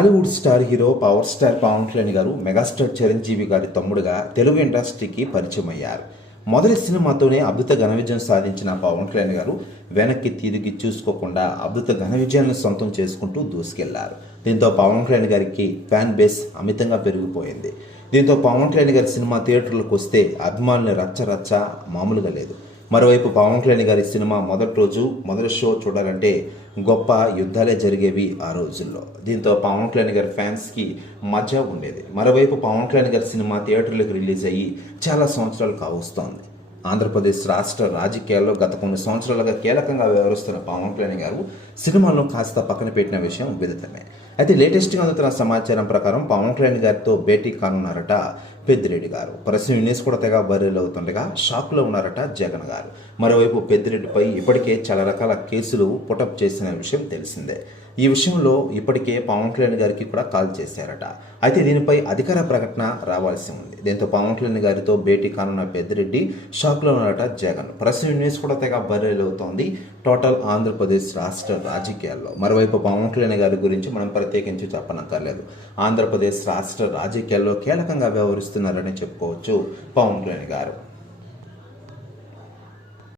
Tollywood star hero power star Pawan Kalyan garu megastar Chiranjeevi గారి తమ్ముడుగా తెలుగు ఇండస్ట్రీకి పరిచయం అయ్యారు మొదటి సినిమాతోనే అద్భుత ఘన విజయం సాధించిన పవన్ కళ్యాణ్ గారు వెనక్కి తిరిగి చూసుకోకుండా అద్భుత ఘన విజయాన్ని సొంతం చేసుకుంటూ దూసుకెళ్ళారు. దీంతో పవన్ కళ్యాణ్ గారికి ఫ్యాన్ బేస్ అమితంగా పెరిగిపోయింది. దీంతో పవన్ కళ్యాణ్ గారి సినిమా థియేటర్లకు వస్తే అభిమానులు రచ్చ రచ్చ మామూలుగా లేదు. మరోవైపు పవన్ కళ్యాణ్ గారి సినిమా మొదటి రోజు మొదటి షో చూడాలంటే గొప్ప యుద్ధాలే జరిగేవి ఆ రోజుల్లో. దీంతో పవన్ కళ్యాణ్ గారి ఫ్యాన్స్కి మజా ఉండేది. మరోవైపు పవన్ కళ్యాణ్ గారి సినిమా థియేటర్లకు రిలీజ్ అయ్యి చాలా సంవత్సరాలు కావస్తోంది. ఆంధ్రప్రదేశ్ రాష్ట్ర రాజకీయాల్లో గత కొన్ని సంవత్సరాలుగా కీలకంగా వ్యవహరిస్తున్న పవన్ కళ్యాణ్ గారు సినిమాలను కాస్త పక్కన పెట్టిన విషయం విదితమే. అయితే లేటెస్ట్గా అందుతున్న సమాచారం ప్రకారం పవన్ కళ్యాణ్ గారితో భేటీ కానున్నారట పెద్దిరెడ్డి గారు. ప్రస్తుతం న్యూస్ కూడా తెగ వైరల్ అవుతుండగా షాక్లో ఉన్నారట జగన్ గారు. మరోవైపు పెద్దిరెడ్డిపై ఇప్పటికే చాలా రకాల కేసులు పుటప్ చేసిన విషయం తెలిసిందే. ఈ విషయంలో ఇప్పటికే పవన్ కళ్యాణ్ గారికి కూడా కాల్ చేశారట. అయితే దీనిపై అధికార ప్రకటన రావాల్సి ఉంది. దీంతో పవన్ కళ్యాణ్ గారితో భేటీ కానున్న పెద్దిరెడ్డి షాక్లో ఉన్నారట జగన్. ప్రస్తుత న్యూస్ కూడా తెగ వైరల్ అవుతోంది. టోటల్ ఆంధ్రప్రదేశ్ రాష్ట్ర రాజకీయాల్లో. మరోవైపు పవన్ కళ్యాణ్ గారి గురించి మనం ప్రత్యేకించి చెప్పనక్కర్లేదు. ఆంధ్రప్రదేశ్ రాష్ట్ర రాజకీయాల్లో కీలకంగా వ్యవహరిస్తున్నారని చెప్పుకోవచ్చు పవన్ కళ్యాణ్ గారు.